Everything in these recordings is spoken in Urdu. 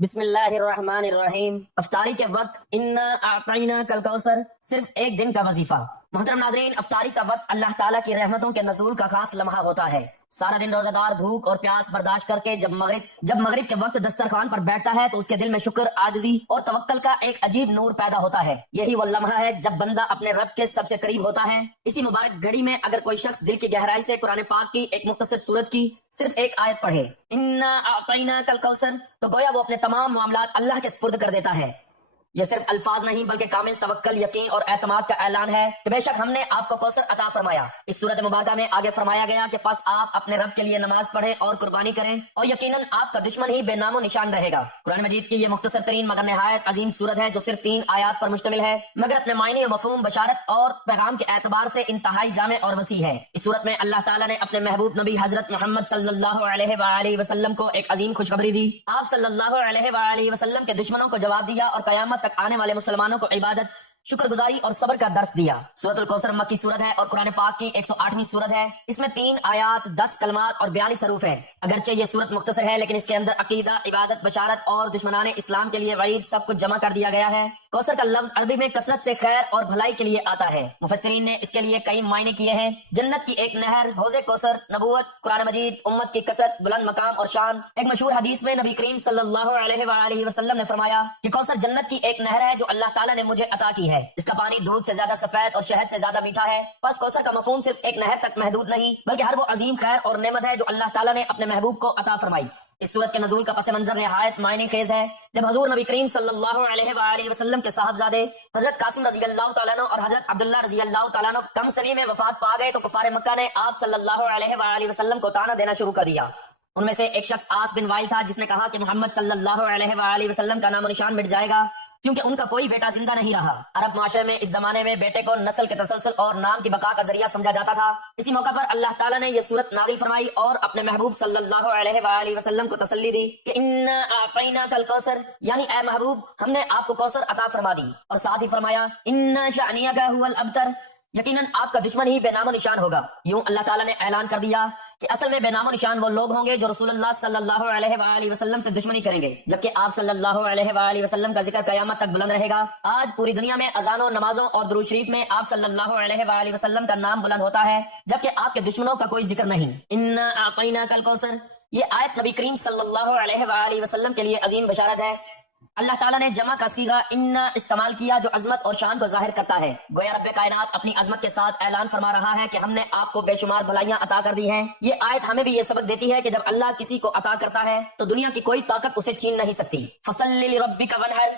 بسم اللہ الرحمن الرحیم۔ افطاری کے وقت انا اعطینا کل کوثر صرف ایک دن کا وظیفہ۔ محترم ناظرین، افطاری کا وقت اللہ تعالیٰ کی رحمتوں کے نزول کا خاص لمحہ ہوتا ہے۔ سارا دن روزہ دار بھوک اور پیاس برداشت کر کے جب مغرب کے وقت دسترخوان پر بیٹھتا ہے تو اس کے دل میں شکر، عاجزی اور توکل کا ایک عجیب نور پیدا ہوتا ہے۔ یہی وہ لمحہ ہے جب بندہ اپنے رب کے سب سے قریب ہوتا ہے۔ اسی مبارک گھڑی میں اگر کوئی شخص دل کی گہرائی سے قرآن پاک کی ایک مختصر سورت کی صرف ایک آیت پڑھے، انا اعطینا کل کوثر، تو گویا وہ اپنے تمام معاملات اللہ کے سپرد کر دیتا ہے۔ یہ صرف الفاظ نہیں بلکہ کامل توکل، یقین اور اعتماد کا اعلان ہے کہ بے شک ہم نے آپ کو کوثر عطا فرمایا۔ اس صورت مبارکہ میں آگے فرمایا گیا کہ پس آپ اپنے رب کے لیے نماز پڑھیں اور قربانی کریں اور یقیناً آپ کا دشمن ہی بے نام و نشان رہے گا۔ قرآن مجید کی یہ مختصر ترین مگر نہایت عظیم صورت ہے جو صرف 3 آیات پر مشتمل ہے، مگر اپنے معنی و مفہوم، بشارت اور پیغام کے اعتبار سے انتہائی جامع اور وسیع ہے۔ اس صورت میں اللہ تعالیٰ نے اپنے محبوب نبی حضرت محمد صلی اللہ علیہ وآلہ وسلم کو ایک عظیم خوشخبری دی۔ آپ صلی اللہ علیہ وآلہ وسلم کے دشمنوں کو جواب دیا اور قیامت تک آنے والے مسلمانوں کو عبادت، شکر گزاری اور صبر کا درس دیا۔ سورۃ الکوثر مکی صورت ہے اور قرآن پاک کی 108ویں صورت ہے۔ اس میں 3 آیات، 10 کلمات اور 42 حروف ہیں۔ اگرچہ یہ صورت مختصر ہے لیکن اس کے اندر عقیدہ، عبادت، بشارت اور دشمنان اسلام کے لیے وعید سب کچھ جمع کر دیا گیا ہے۔ کوثر کا لفظ عربی میں کثرت سے خیر اور بھلائی کے لیے آتا ہے۔ مفسرین نے اس کے لیے کئی معنی کیے ہیں۔ جنت کی ایک نہر، حوض کوثر، نبوت، قرآن مجید، امت کی کثرت، بلند مقام اور شان۔ ایک مشہور حدیث میں نبی کریم صلی اللہ علیہ وآلہ وسلم نے فرمایا کہ کوثر جنت کی ایک نہر ہے جو اللہ تعالیٰ نے مجھے عطا کی ہے۔ اس کا پانی دودھ سے زیادہ سفید اور شہد سے زیادہ میٹھا ہے۔ بس کوثر کا مفہوم صرف ایک نہر تک محدود نہیں بلکہ ہر وہ عظیم خیر اور نعمت ہے جو اللہ تعالیٰ نے اپنے محبوب کو عطا فرمائی۔ اس صورت کے نزول کا پس منظر نہایت معنی خیز ہے۔ جب حضور نبی کریم صلی اللہ علیہ وآلہ وسلم کے صاحبزادے حضرت قاسم رضی اللہ تعالیٰ عنہ اور حضرت عبداللہ رضی اللہ تعالیٰ عنہ کم سنی میں وفات پا گئے تو کفار مکہ نے آپ صلی اللہ علیہ وآلہ وسلم کو طعنہ دینا شروع کر دیا۔ ان میں سے ایک شخص عاص بن وائل تھا جس نے کہا کہ محمد صلی اللہ علیہ وآلہ وسلم کا نام و نشان مٹ جائے گا کیونکہ ان کا کوئی بیٹا زندہ نہیں رہا۔ عرب معاشرے میں اس زمانے میں بیٹے کو نسل کے تسلسل اور نام کی بقا کا ذریعہ سمجھا جاتا تھا۔ اسی موقع پر اللہ تعالیٰ نے یہ صورت نازل فرمائی اور اپنے محبوب صلی اللہ علیہ وآلہ وسلم کو تسلی دی کہ انا اعطیناک الکوثر، یعنی اے محبوب ہم نے آپ کو کوثر عطا فرما دی، اور ساتھ ہی فرمایا ان شأنک هو الابتر، یقیناً آپ کا دشمن ہی بے نام و نشان ہوگا۔ یوں اللہ تعالیٰ نے اعلان کر دیا کہ اصل میں بے نام و نشان وہ لوگ ہوں گے جو رسول اللہ صلی اللہ علیہ وآلہ وسلم سے دشمنی کریں گے، جبکہ آپ صلی اللہ علیہ وآلہ وسلم کا ذکر قیامت تک بلند رہے گا۔ آج پوری دنیا میں اذانوں، نمازوں اور درود شریف میں آپ صلی اللہ علیہ وآلہ وسلم کا نام بلند ہوتا ہے، جبکہ آپ کے دشمنوں کا کوئی ذکر نہیں۔ انا اعطیناک الکوثر، یہ آیت نبی کریم صلی اللہ علیہ وآلہ وسلم کے لیے عظیم بشارت ہے۔ اللہ تعالیٰ نے جمع کا صیغہ انا استعمال کیا جو عظمت اور شان کو ظاہر کرتا ہے۔ گویا رب کائنات اپنی عظمت کے ساتھ اعلان فرما رہا ہے کہ ہم نے آپ کو بے شمار بھلائیاں عطا کر دی ہیں۔ یہ آیت ہمیں بھی یہ سبق دیتی ہے کہ جب اللہ کسی کو عطا کرتا ہے تو دنیا کی کوئی طاقت اسے چھین نہیں سکتی۔ فصلی لربک وانحر،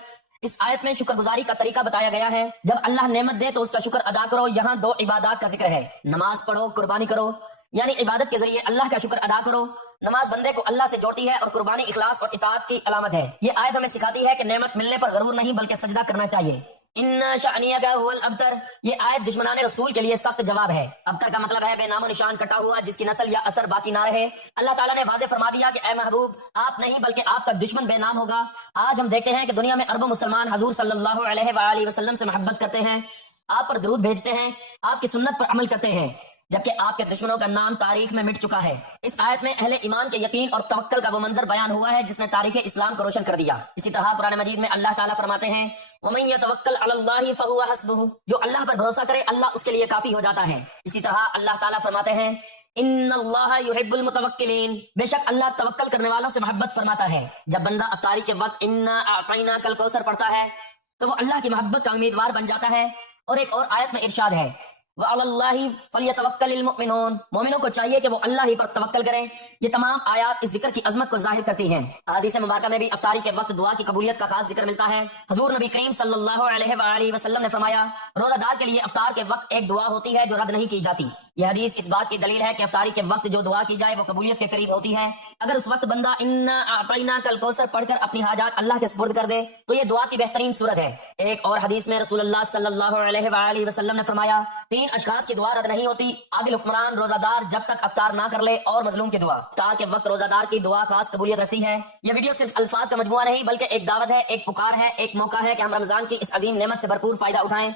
اس آیت میں شکر گزاری کا طریقہ بتایا گیا ہے۔ جب اللہ نعمت دے تو اس کا شکر ادا کرو۔ یہاں 2 عبادات کا ذکر ہے، نماز پڑھو، قربانی کرو، یعنی عبادت کے ذریعے اللہ کا شکر ادا کرو۔ نماز بندے کو اللہ سے جوڑتی ہے اور قربانی اخلاص اور اطاعت کی علامت ہے۔ یہ آیت ہمیں سکھاتی ہے کہ نعمت ملنے پر غرور نہیں بلکہ سجدہ کرنا چاہیے۔ ان شأنک هو الابتر، یہ آیت دشمنان رسول کے لیے سخت جواب ہے۔ ابتر کا مطلب ہے بے نام و نشان، کٹا ہوا، جس کی نسل یا اثر باقی نہ رہے۔ اللہ تعالیٰ نے واضح فرما دیا کہ اے محبوب آپ نہیں بلکہ آپ کا دشمن بے نام ہوگا۔ آج ہم دیکھتے ہیں کہ دنیا میں اربوں مسلمان حضور صلی اللہ علیہ وآلہ وسلم سے محبت کرتے ہیں، آپ پر درود بھیجتے ہیں، آپ کی سنت پر عمل کرتے ہیں، جبکہ آپ کے دشمنوں کا نام تاریخ میں مٹ چکا ہے۔ اس آیت میں اہل ایمان کے یقین اور توکل کا وہ منظر بیان ہوا ہے جس نے تاریخ اسلام کو روشن کر دیا۔ اسی طرح قرآن مجید میں اللہ تعالیٰ فرماتے ہیں وَمَن يَتَوَكَّلْ عَلَى اللَّهِ فَهُوَ حَسْبُهُ، جو اللہ پر بھروسہ کرے اللہ اس کے لیے کافی ہو جاتا ہے۔ اسی طرح اللہ تعالیٰ فرماتے ہیں ان اللہ یحب المتوکلین، بے شک اللہ توکل کرنے والوں سے محبت فرماتا ہے۔ جب بندہ افطاری کے وقت انا اعطیناک الکوثر پڑھتا ہے تو وہ اللہ کی محبت کا امیدوار بن جاتا ہے۔ اور ایک اور آیت میں ارشاد ہے وَعَلَى اللَّهِ فَلْيَتَوَكَّلِ الْمُؤْمِنُونَ، مومنوں کو چاہیے کہ وہ اللہ ہی پر توکل کریں۔ یہ تمام آیات اس ذکر کی عظمت کو ظاہر کرتی ہیں۔ احادیث مبارکہ میں بھی افطاری کے وقت دعا کی قبولیت کا خاص ذکر ملتا ہے۔ حضور نبی کریم صلی اللہ علیہ وآلہ وسلم نے فرمایا روزہ دار کے لیے افطار کے وقت ایک دعا ہوتی ہے جو رد نہیں کی جاتی۔ یہ حدیث اس بات کی دلیل ہے کہ افطاری کے وقت جو دعا کی جائے وہ قبولیت کے قریب ہوتی ہے۔ اگر اس وقت بندہ انا اعطیناک الکوثر پڑھ کر اپنی حاجات اللہ کے سپرد کر دے تو یہ دعا کی بہترین صورت ہے۔ ایک اور حدیث میں رسول اللہ صلی اللہ علیہ وآلہ وسلم نے فرمایا 3 اشخاص کی دعا رد نہیں ہوتی، عادل حکمران، روزہ دار جب تک افطار نہ کر لے، اور مظلوم کی دعا۔ افطار کے وقت روزہ دار کی دعا خاص قبولیت رکھتی ہے۔ یہ ویڈیو صرف الفاظ کا مجموعہ نہیں بلکہ ایک دعوت ہے، ایک پکار ہے، ایک موقع ہے کہ ہم رمضان کی اس عظیم نعمت سے بھرپور فائدہ اٹھائیں۔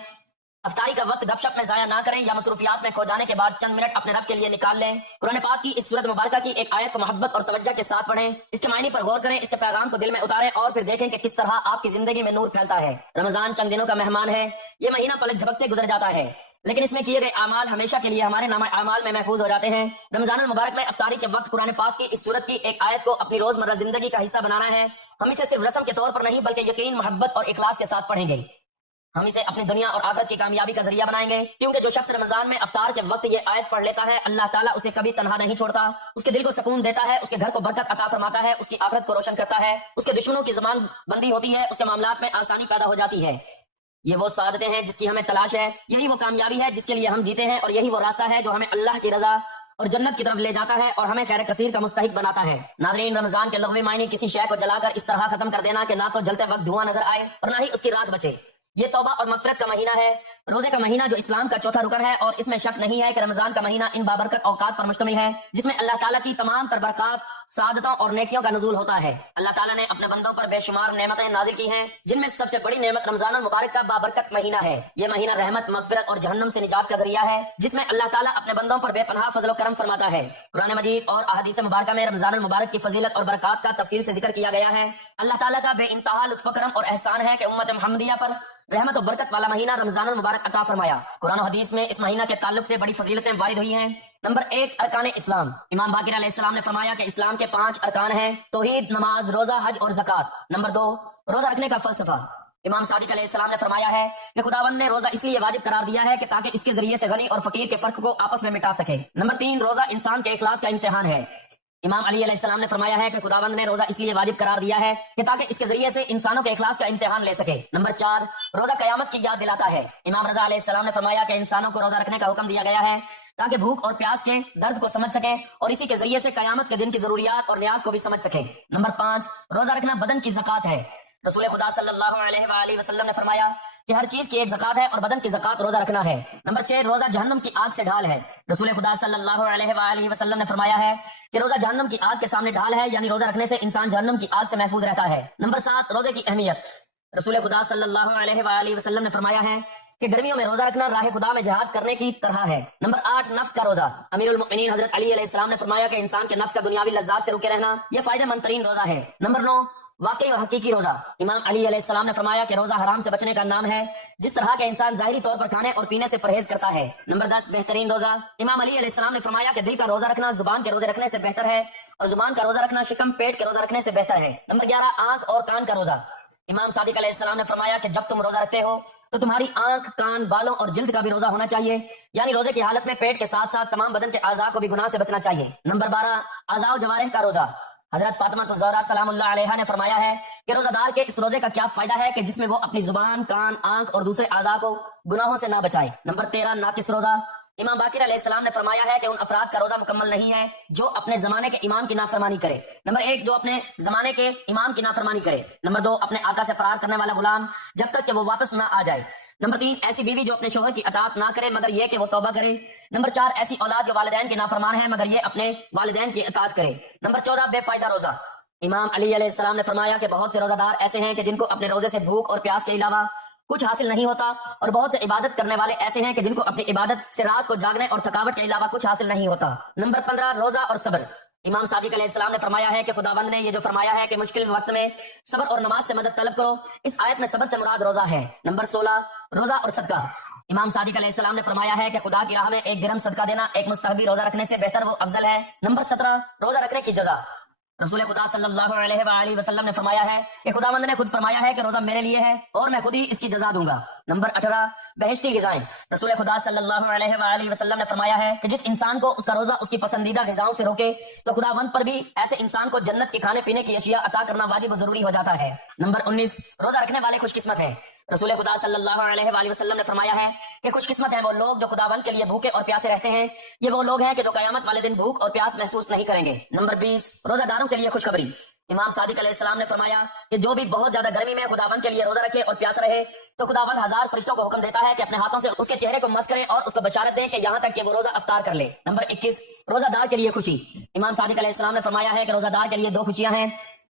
افطاری کا وقت گپ شپ میں ضائع نہ کریں یا مصروفیات میں کھو جانے کے بعد چند منٹ اپنے رب کے لیے نکال لیں. قرآن پاک کی اس سورت مبارکہ کی ایک آیت کو محبت اور توجہ کے ساتھ پڑھیں, اس کے معنی پر غور کریں, اس کے پیغام کو دل میں اتاریں اور پھر دیکھیں کہ کس طرح آپ کی زندگی میں نور پھیلتا ہے. رمضان چند دنوں کا مہمان ہے. یہ مہینہ پلک جھپکتے گزر جاتا ہے, لیکن اس میں کیے گئے اعمال ہمیشہ کے لیے ہمارے نامہ اعمال میں محفوظ ہو جاتے ہیں. رمضان المبارک میں افطاری کے وقت قرآن پاک کی اس سورت کی ایک آیت کو اپنی روزمرہ زندگی کا حصہ بنانا ہے. ہم اسے صرف رسم کے طور پر نہیں بلکہ یقین, محبت اور اخلاص کے ساتھ پڑھیں گے. ہم اسے اپنی دنیا اور آخرت کی کامیابی کا ذریعہ بنائیں گے, کیونکہ جو شخص رمضان میں افطار کے وقت یہ آیت پڑھ لیتا ہے اللہ تعالیٰ اسے کبھی تنہا نہیں چھوڑتا. اس کے دل کو سکون دیتا ہے, اس کے گھر کو برکت عطا فرماتا ہے, اس کی آخرت کو روشن کرتا ہے, اس کے دشمنوں کی زبان بندی ہوتی ہے, اس کے معاملات میں آسانی پیدا ہو جاتی ہے. یہ وہ سعادتیں ہیں جس کی ہمیں تلاش ہے, یہی وہ کامیابی ہے جس کے لیے ہم جیتے ہیں, اور یہی وہ راستہ ہے جو ہمیں اللہ کی رضا اور جنت کی طرف لے جاتا ہے اور ہمیں خیر کثیر کا مستحق بناتا ہے. ناظرین, رمضان کے لغوی معنی کسی شے کو جلا کر اس طرح ختم کر دینا کہ نہ تو جلتے وقت دھواں نظر آئے اور نہ ہی اس کی راکھ بچے. یہ توبہ اور مغفرت کا مہینہ ہے, روزے کا مہینہ جو اسلام کا چوتھا رکن ہے, اور اس میں شک نہیں ہے کہ رمضان کا مہینہ ان بابرکت اوقات پر مشتمل ہے جس میں اللہ تعالیٰ کی تمام تر برکات, سعادتوں اور نیکیوں کا نزول ہوتا ہے. اللہ تعالیٰ نے اپنے بندوں پر بے شمار نعمتیں نازل کی ہیں, جن میں سب سے بڑی نعمت رمضان المبارک کا بابرکت مہینہ ہے. یہ مہینہ رحمت, مغفرت اور جہنم سے نجات کا ذریعہ ہے, جس میں اللہ تعالیٰ اپنے بندوں پر بے پناہ فضل و کرم فرماتا ہے. قرآن مجید اور احادیث مبارکہ میں رمضان المبارک کی فضیلت اور برکات کا تفصیل سے ذکر کیا گیا ہے. اللہ تعالیٰ کا بے انتہا لطف و کرم اور احسان ہے کہ امت محمدیہ پر رحمت و برکت والا مہینہ رمضان المبارک عطا فرمایا. قرآن و حدیث میں اس مہینہ کے تعلق سے بڑی فضیلتیں وارد ہوئی ہیں. نمبر 1, ارکان اسلام. امام باقر علیہ السلام نے فرمایا کہ اسلام کے 5 ارکان ہیں: توحید, نماز, روزہ, حج اور زکوٰۃ. نمبر 2, روزہ رکھنے کا فلسفہ. امام صادق علیہ السلام نے فرمایا ہے کہ خداوند نے روزہ اس لیے واجب قرار دیا ہے کہ تاکہ اس کے ذریعے سے غنی اور فقیر کے فرق کو آپس میں مٹا سکے. نمبر 3, روزہ انسان کے اخلاص کا امتحان ہے. امام علی علیہ السلام نے فرمایا ہے کہ خداوند نے روزہ اس لیے واجب قرار دیا ہے کہ تاکہ اس کے ذریعے سے انسانوں کے اخلاص کا امتحان لے سکے. نمبر 4, روزہ قیامت کی یاد دلاتا ہے. امام رضا علیہ السلام نے فرمایا کہ انسانوں کو روزہ رکھنے کا حکم دیا گیا ہے تاکہ بھوک اور پیاس کے درد کو سمجھ سکے اور اسی کے ذریعے سے قیامت کے دن کی ضروریات اور نیاز کو بھی سمجھ سکے. نمبر 5, روزہ رکھنا بدن کی زکوٰۃ ہے. رسول خدا صلی اللہ علیہ وآلہ وسلم نے فرمایا کہ ہر چیز کی ایک زکوٰۃ ہے اور بدن کی زکوٰۃ روزہ رکھنا ہے. نمبر 6, روزہ جہنم کی آگ سے ڈھال ہے. رسول خدا صلی اللہ علیہ وآلہ وسلم نے فرمایا ہے کہ روزہ جہنم کی آگ کے سامنے ڈھال ہے, یعنی روزہ رکھنے سے انسان جہنم کی آگ سے محفوظ رہتا ہے. نمبر 7, روزے کی اہمیت. رسول خدا صلی اللہ علیہ وآلہ وسلم نے فرمایا ہے کہ گرمیوں میں روزہ رکھنا راہ خدا میں جہاد کرنے کی طرح ہے. نمبر 8, نفس کا روزہ. امیر المؤمنین حضرت علی علیہ السلام نے فرمایا کہ انسان کے نفس کا دنیاوی لذات سے روکے رہنا یہ فائدہ مند ترین روزہ ہے. نمبر 9, واقعی و حقیقی روزہ. امام علی علیہ السلام نے فرمایا کہ روزہ حرام سے بچنے کا نام ہے, جس طرح کے انسان ظاہری طور پر کھانے اور پینے سے پرہیز کرتا ہے. نمبر 10, بہترین روزہ. امام علی علیہ السلام نے فرمایا کہ دل کا روزہ رکھنا زبان کے روزے رکھنے سے بہتر ہے, اور زبان کا روزہ رکھنا شکم پیٹ کے روزہ رکھنے سے بہتر ہے. نمبر 11, آنکھ اور کان کا روزہ. امام صادق علیہ السلام نے فرمایا کہ جب تم روزہ رکھتے ہو تو تمہاری آنکھ, کان, بالوں اور جلد کا بھی روزہ ہونا چاہیے, یعنی روزے کی حالت میں پیٹ کے ساتھ ساتھ تمام بدن کے اعضاء کو بھی گناہ سے بچنا چاہیے. نمبر 12, اعضاء و جوارح کا روزہ. حضرت فاطمہ الزہرا سلام اللہ علیہا نے فرمایا ہے کہ روزہ دار کے اس روزے کا کیا فائدہ ہے کہ جس میں وہ اپنی زبان, کان, آنکھ اور دوسرے اعضاء کو گناہوں سے نہ بچائے. نمبر 13, ناقص روزہ. امام باقر علیہ السلام نے فرمایا ہے کہ ان افراد کا روزہ مکمل نہیں ہے جو اپنے زمانے کے امام کی نافرمانی کرے. نمبر 1, جو اپنے زمانے کے امام کی نافرمانی کرے. نمبر 2, اپنے آقا سے فرار کرنے والا غلام جب تک کہ وہ واپس نہ آ جائے. نمبر 3, ایسی بیوی جو اپنے شوہر کی اطاعت نہ کرے مگر یہ کہ وہ توبہ کرے. نمبر 4, ایسی اولاد جو والدین کے نافرمان ہے مگر یہ اپنے والدین کی اطاعت کرے. نمبر 14, بے فائدہ روزہ. امام علی علیہ السلام نے فرمایا کہ بہت سے روزہ دار ایسے ہیں کہ جن کو اپنے روزے سے بھوک اور پیاس کے علاوہ کچھ حاصل نہیں ہوتا, اور بہت سے عبادت کرنے والے ایسے ہیں کہ جن کو اپنی عبادت سے رات کو جاگنے اور تھکاوٹ کے علاوہ کچھ حاصل نہیں ہوتا. نمبر 15, روزہ اور صبر. امام صادق علیہ السلام نے فرمایا ہے کہ خداوند نے یہ جو فرمایا ہے کہ مشکل وقت میں صبر اور نماز سے مدد طلب کرو, اس آیت میں صبر سے مراد روزہ ہے. نمبر 16, روزہ اور صدقہ. امام صادق علیہ السلام نے فرمایا ہے کہ خدا کی راہ میں 1 درہم صدقہ دینا ایک مستحبی روزہ رکھنے سے بہتر و افضل ہے. نمبر 17, روزہ رکھنے کی جزا. رسول خدا صلی اللہ علیہ وآلہ وسلم نے فرمایا ہے کہ خداوند نے خود فرمایا ہے کہ روزہ میرے لیے ہے اور میں خود ہی اس کی جزا دوں گا. نمبر 18, بہشتی غذائیں. رسول خدا صلی اللہ علیہ وآلہ وسلم نے فرمایا ہے کہ جس انسان کو اس کا روزہ اس کی پسندیدہ غذاؤں سے روکے تو خداوند پر بھی ایسے انسان کو جنت کے کھانے پینے کی اشیاء عطا کرنا واجب و ضروری ہو جاتا ہے. نمبر 19, روزہ رکھنے والے خوش قسمت ہیں. رسول خدا صلی اللہ علیہ وآلہ وسلم نے فرمایا ہے کہ خوش قسمت ہیں وہ لوگ جو خداوند کے لیے بھوکے اور پیاسے رہتے ہیں. یہ وہ لوگ ہیں کہ جو قیامت والے دن بھوک اور پیاس محسوس نہیں کریں گے. نمبر 20, روزہ داروں کے لیے خوشخبری. امام صادق علیہ السلام نے فرمایا کہ جو بھی بہت زیادہ گرمی میں خداوند کے لیے روزہ رکھے اور پیاسا رہے تو خداوند 1000 فرشتوں کو حکم دیتا ہے کہ اپنے ہاتھوں سے اس کے چہرے کو مس کرے اور اس کو بشارت دے کہ یہاں تک کہ وہ روزہ افطار کر لے. نمبر 21, روزہ دار کے لیے خوشی. امام صادق علیہ السلام نے فرمایا ہے کہ روزہ دار کے لیے 2 خوشیاں ہیں.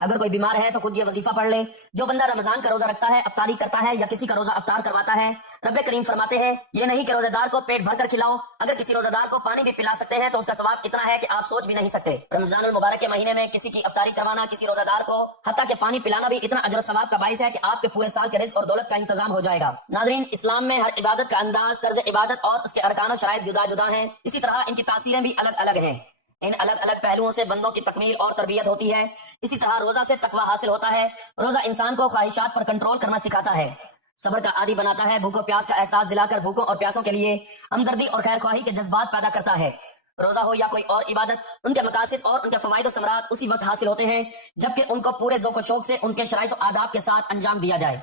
اگر کوئی بیمار ہے تو خود یہ وظیفہ پڑھ لے. جو بندہ رمضان کا روزہ رکھتا ہے، افطاری کرتا ہے یا کسی کا روزہ افطار کرواتا ہے، رب کریم فرماتے ہیں یہ نہیں کہ روزہ دار کو پیٹ بھر کر کھلاؤ، اگر کسی روزہ دار کو پانی بھی پلا سکتے ہیں تو اس کا ثواب اتنا ہے کہ آپ سوچ بھی نہیں سکتے. رمضان المبارک کے مہینے میں کسی کی افطاری کروانا، کسی روزہ دار کو حتیٰ کہ پانی پلانا بھی اتنا اجر و ثواب کا باعث ہے کہ آپ کے پورے سال کے رزق اور دولت کا انتظام ہو جائے گا. ناظرین، اسلام میں ہر عبادت کا انداز، طرز عبادت اور اس کے ارکان و شرائط جدا جدا ہیں. اسی طرح ان کی تاثیریں بھی الگ الگ ہیں. ان الگ الگ پہلوؤں سے بندوں کی تکمیل اور تربیت ہوتی ہے. اسی طرح روزہ سے تقوی حاصل ہوتا ہے. روزہ انسان کو خواہشات پر کنٹرول کرنا سکھاتا ہے، صبر کا عادی بناتا ہے، بھوک و پیاس کا احساس دلا کر بھوکوں اور پیاسوں کے لیے ہمدردی اور خیر خواہی کے جذبات پیدا کرتا ہے. روزہ ہو یا کوئی اور عبادت، ان کے مقاصد اور ان کے فوائد و ثمرات اسی وقت حاصل ہوتے ہیں جبکہ ان کو پورے ذوق و شوق سے ان کے شرائط و آداب کے ساتھ انجام دیا جائے.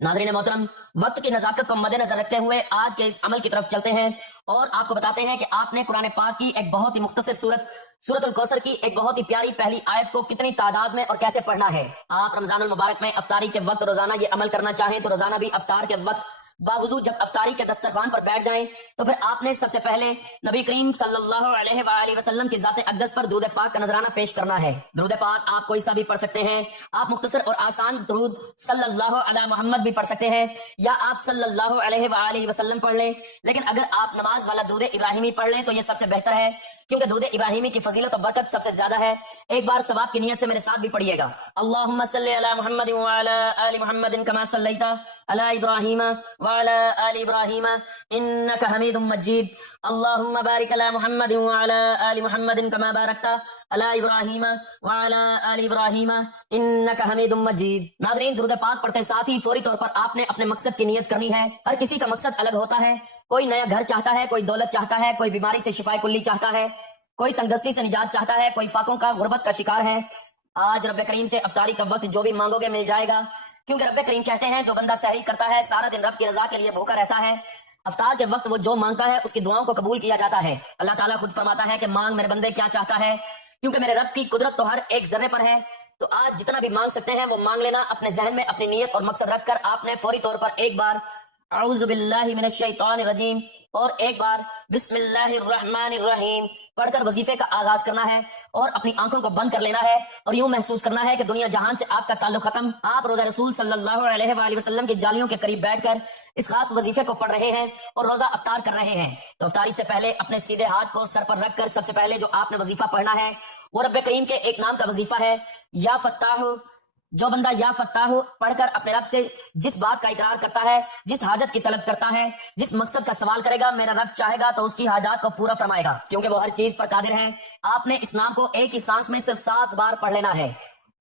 ناظرین محترم، وقت کی نزاکت کو مد نظر رکھتے ہوئے آج کے اس عمل کی طرف چلتے ہیں اور آپ کو بتاتے ہیں کہ آپ نے قرآن پاک کی ایک بہت ہی مختصر سورۃ الکوثر کی ایک بہت ہی پیاری پہلی آیت کو کتنی تعداد میں اور کیسے پڑھنا ہے. آپ رمضان المبارک میں افطاری کے وقت روزانہ یہ عمل کرنا چاہیں تو روزانہ بھی افطار کے وقت باوضو جب افطاری کے دسترخوان پر بیٹھ جائیں تو پھر آپ نے سب سے پہلے نبی کریم صلی اللہ علیہ وآلہ وسلم کی ذات اقدس پر درود پاک کا نذرانہ پیش کرنا ہے. درود پاک آپ کوئی سا بھی پڑھ سکتے ہیں. آپ مختصر اور آسان درود صلی اللہ علی محمد بھی پڑھ سکتے ہیں یا آپ صلی اللہ علیہ وآلہ وسلم پڑھ لیں. لیکن اگر آپ نماز والا درود ابراہیمی پڑھ لیں تو یہ سب سے بہتر ہے کیونکہ درود ابراہیمی کی فضیلت و برکت سب سے زیادہ ہے. ایک بار ثواب کی نیت سے میرے ساتھ بھی پڑھیے گا. اللہم صلی علی محمد وعلی آل محمد کما صلیت علی ابراہیم وعلی آل ابراہیم انک حمید مجید. اللہم بارک علی محمد وعلی آل محمد کما بارکت علی ابراہیم وعلی آل ابراہیم انک حمید مجید. ناظرین، درود پاک پڑھتے ساتھ ہی فوری طور پر آپ نے اپنے مقصد کی نیت کرنی ہے. ہر کسی کا مقصد الگ ہوتا ہے. کوئی نیا گھر چاہتا ہے، کوئی دولت چاہتا ہے، کوئی بیماری سے شفا کلی چاہتا ہے، کوئی تنگدستی سے نجات چاہتا ہے، کوئی فاقوں کا غربت کا شکار ہے. آج رب کریم سے افطاری کا وقت جو بھی مانگو گے مل جائے گا کیونکہ رب کریم کہتے ہیں جو بندہ سحری کرتا ہے سارا دن رب کی رضا کے لیے بھوکا رہتا ہے، افطار کے وقت وہ جو مانگتا ہے اس کی دعاؤں کو قبول کیا جاتا ہے. اللہ تعالیٰ خود فرماتا ہے کہ مانگ میرے بندے کیا چاہتا ہے، کیونکہ میرے رب کی قدرت تو ہر ایک ذرے پر ہے. تو آج جتنا بھی مانگ سکتے ہیں وہ مانگ لینا. اپنے ذہن میں اپنی نیت اور مقصد رکھ کر آپ نے فوری طور پر ایک بار اعوذ باللہ من الشیطان الرجیم اور ایک بار بسم اللہ الرحمن الرحیم پڑھ کر وظیفے کا آغاز کرنا ہے اور اپنی آنکھوں کو بند کر لینا ہے اور یوں محسوس کرنا ہے کہ دنیا جہان سے آپ کا تعلق ختم. آپ روزہ رسول صلی اللہ علیہ وآلہ وسلم کی جالیوں کے قریب بیٹھ کر اس خاص وظیفے کو پڑھ رہے ہیں اور روزہ افطار کر رہے ہیں. تو افطاری سے پہلے اپنے سیدھے ہاتھ کو سر پر رکھ کر سب سے پہلے جو آپ نے وظیفہ پڑھنا ہے وہ رب کریم کے ایک نام کا وظیفہ ہے، یا فتاح. جو بندہ یا فتاح پڑھ کر اپنے رب سے جس بات کا اقرار کرتا ہے، جس حاجت کی طلب کرتا ہے، جس مقصد کا سوال کرے گا، میرا رب چاہے گا تو اس کی حاجات کو پورا فرمائے گا کیونکہ وہ ہر چیز پر قادر ہے. آپ نے اس نام کو ایک ہی سانس میں صرف 7 بار پڑھ لینا ہے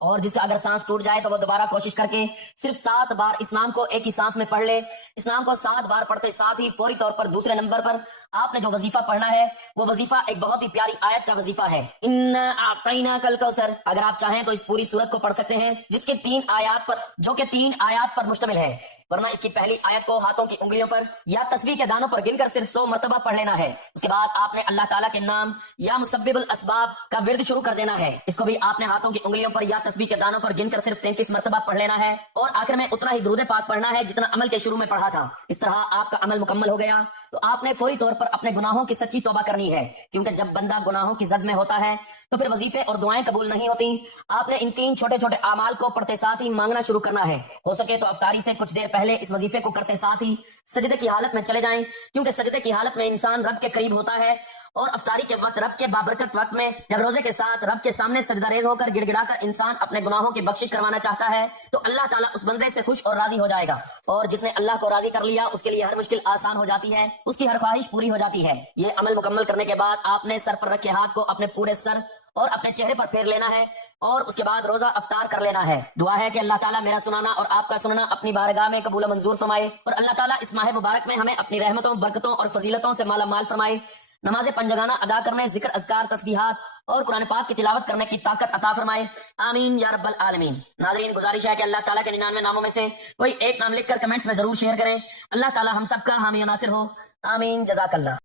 اور جس کا اگر سانس ٹوٹ جائے تو وہ دوبارہ کوشش کر کے صرف 7 بار اس نام کو ایک ہی سانس میں پڑھ لے. اس نام کو 7 بار پڑھتے ساتھ ہی فوری طور پر دوسرے نمبر پر آپ نے جو وظیفہ پڑھنا ہے وہ وظیفہ ایک بہت ہی پیاری آیت کا وظیفہ ہے، انا اعطیناک الکوثر. اگر آپ چاہیں تو اس پوری سورت کو پڑھ سکتے ہیں جس کے 3 آیات پر، جو کہ 3 آیات پر مشتمل ہے، ورنہ اس کی پہلی آیت کو ہاتھوں کی انگلیوں پر یا تسبیح کے دانوں پر گن کر صرف 100 مرتبہ پڑھ لینا ہے. اس کے بعد آپ نے اللہ تعالیٰ کے نام یا مسبب الاسباب کا ورد شروع کر دینا ہے. اس کو بھی آپ نے ہاتھوں کی انگلیوں پر یا تسبیح کے دانوں پر گن کر صرف 33 مرتبہ پڑھ لینا ہے اور آخر میں اتنا ہی درود پاک پڑھنا ہے جتنا عمل کے شروع میں پڑھا تھا. اس طرح آپ کا عمل مکمل ہو گیا تو آپ نے فوری طور پر اپنے گناہوں کی سچی توبہ کرنی ہے کیونکہ جب بندہ گناہوں کی زد میں ہوتا ہے تو پھر وظیفے اور دعائیں قبول نہیں ہوتی. آپ نے ان 3 چھوٹے چھوٹے اعمال کو پڑھتے ساتھ ہی مانگنا شروع کرنا ہے. ہو سکے تو افطاری سے کچھ دیر پہلے اس وظیفے کو کرتے ساتھ ہی سجدے کی حالت میں چلے جائیں کیونکہ سجدے کی حالت میں انسان رب کے قریب ہوتا ہے اور افطاری کے وقت رب کے بابرکت وقت میں جب روزے کے ساتھ رب کے سامنے سجدہ ریز ہو کر گڑ گڑا کر انسان اپنے گناہوں کی بخشش کروانا چاہتا ہے تو اللہ تعالیٰ اس بندے سے خوش اور راضی ہو جائے گا اور جس نے اللہ کو راضی کر لیا اس کے لیے ہر مشکل آسان ہو جاتی ہے، اس کی ہر خواہش پوری ہو جاتی ہے. یہ عمل مکمل کرنے کے بعد آپ نے سر پر رکھے ہاتھ کو اپنے پورے سر اور اپنے چہرے پر پھیر لینا ہے اور اس کے بعد روزہ افطار کر لینا ہے. دعا ہے کہ اللہ تعالیٰ میرا سنانا اور آپ کا سننا اپنی بارگاہ میں قبول و منظور فرمائے اور اللہ تعالیٰ اس ماہ مبارک میں ہمیں اپنی رحمتوں، برکتوں اور فضیلتوں سے مالا مال فرمائے. نماز پنجگانہ ادا کرنے، ذکر، اذکار، تسبیحات اور قرآن پاک کی تلاوت کرنے کی طاقت عطا فرمائے. آمین یا رب العالمین. ناظرین، گزارش ہے کہ اللہ تعالیٰ کے 99 ناموں میں سے کوئی ایک نام لکھ کر کمنٹس میں ضرور شیئر کریں. اللہ تعالیٰ ہم سب کا حامی و ناصر ہو. آمین. جزاک اللہ.